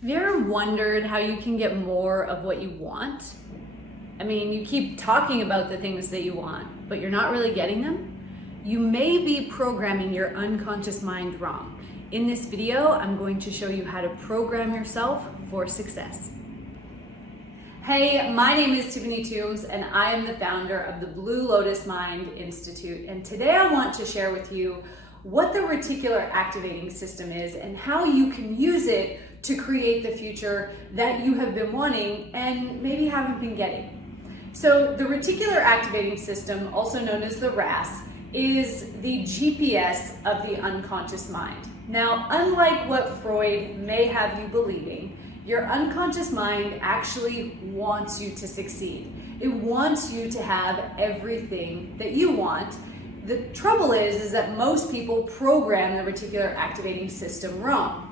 Have you ever wondered how you can get more of what you want? I mean, you keep talking about the things that you want, but you're not really getting them? You may be programming your unconscious mind wrong. In this video, I'm going to show you how to program yourself for success. Hey, my name is Tiffany Toombs, and I am the founder of the Blue Lotus Mind Institute. And today I want to share with you what the reticular activating system is and how you can use it to create the future that you have been wanting and maybe haven't been getting. So the reticular activating system, also known as the RAS, is the GPS of the unconscious mind. Now, unlike what Freud may have you believing, your unconscious mind actually wants you to succeed. It wants you to have everything that you want. The trouble is that most people program the reticular activating system wrong.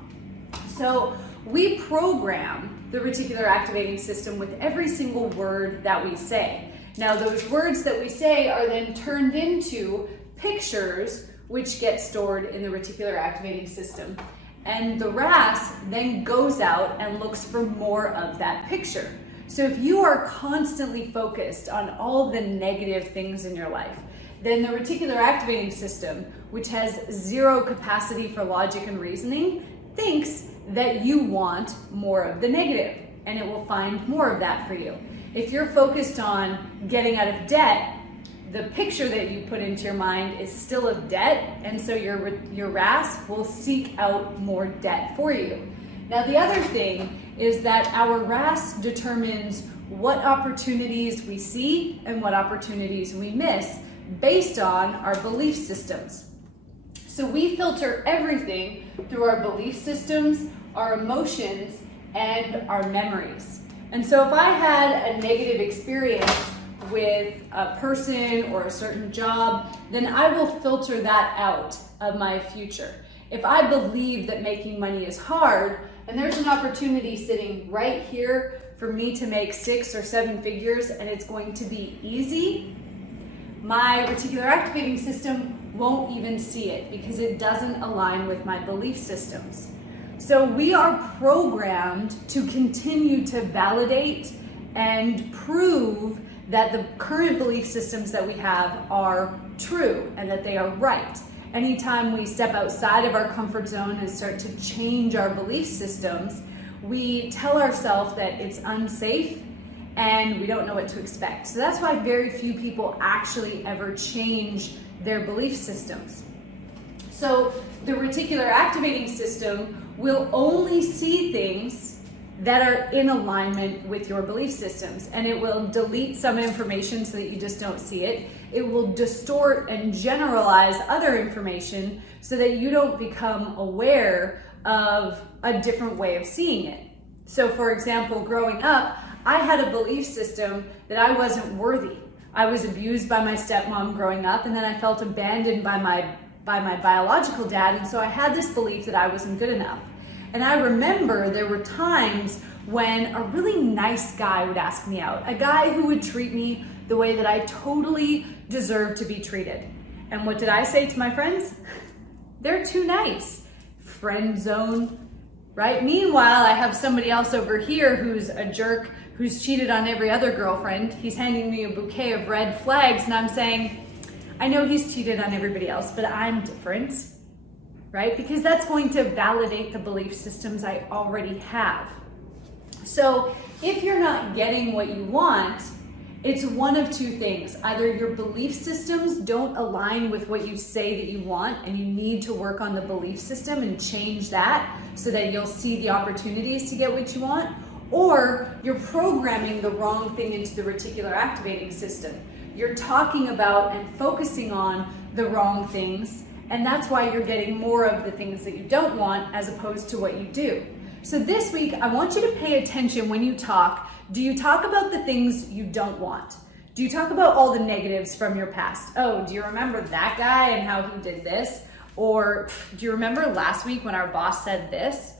So we program the reticular activating system with every single word that we say. Now those words that we say are then turned into pictures which get stored in the reticular activating system. And the RAS then goes out and looks for more of that picture. So if you are constantly focused on all the negative things in your life, then the reticular activating system, which has zero capacity for logic and reasoning, thinks that you want more of the negative, and it will find more of that for you. If you're focused on getting out of debt, the picture that you put into your mind is still of debt, and so your RAS will seek out more debt for you. Now the other thing is that our RAS determines what opportunities we see and what opportunities we miss based on our belief systems. So we filter everything through our belief systems, our emotions, and our memories. And so if I had a negative experience with a person or a certain job, then I will filter that out of my future. If I believe that making money is hard, and there's an opportunity sitting right here for me to make 6 or 7 figures and it's going to be easy, my reticular activating system won't even see it because it doesn't align with my belief systems. So we are programmed to continue to validate and prove that the current belief systems that we have are true and that they are right. Anytime we step outside of our comfort zone and start to change our belief systems, we tell ourselves that it's unsafe and we don't know what to expect. So that's why very few people actually ever change their belief systems. So the reticular activating system will only see things that are in alignment with your belief systems, and it will delete some information so that you just don't see it. It will distort and generalize other information so that you don't become aware of a different way of seeing it. So for example, growing up, I had a belief system that I wasn't worthy. I was abused by my stepmom growing up, and then I felt abandoned by my biological dad, and so I had this belief that I wasn't good enough. And I remember there were times when a really nice guy would ask me out, a guy who would treat me the way that I totally deserved to be treated. And what did I say to my friends? They're too nice. Friend zone, right? Meanwhile, I have somebody else over here who's a jerk, who's cheated on every other girlfriend. He's handing me a bouquet of red flags, and I'm saying, I know he's cheated on everybody else, but I'm different, right? Because that's going to validate the belief systems I already have. So if you're not getting what you want, it's one of two things. Either your belief systems don't align with what you say that you want, and you need to work on the belief system and change that so that you'll see the opportunities to get what you want, or you're programming the wrong thing into the reticular activating system. You're talking about and focusing on the wrong things, and that's why you're getting more of the things that you don't want as opposed to what you do. So this week, I want you to pay attention when you talk. Do you talk about the things you don't want? Do you talk about all the negatives from your past? Oh, do you remember that guy and how he did this? Or do you remember last week when our boss said this?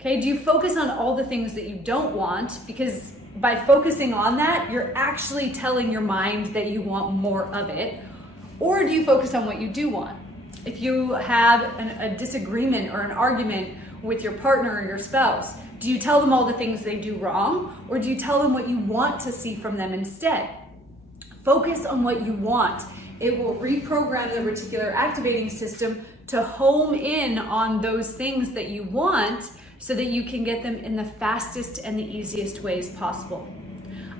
Okay, do you focus on all the things that you don't want? Because by focusing on that, you're actually telling your mind that you want more of it. Or do you focus on what you do want? If you have a disagreement or an argument with your partner or your spouse? Do you tell them all the things they do wrong, or do you tell them what you want to see from them instead? Focus on what you want. It will reprogram the reticular activating system to home in on those things that you want so that you can get them in the fastest and the easiest ways possible.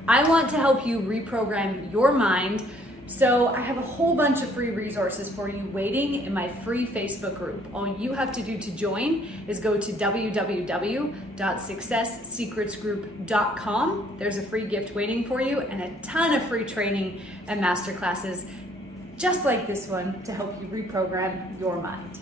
I want to help you reprogram your mind, so I have a whole bunch of free resources for you waiting in my free Facebook group. All you have to do to join is go to www.successsecretsgroup.com. There's a free gift waiting for you and a ton of free training and masterclasses just like this one to help you reprogram your mind.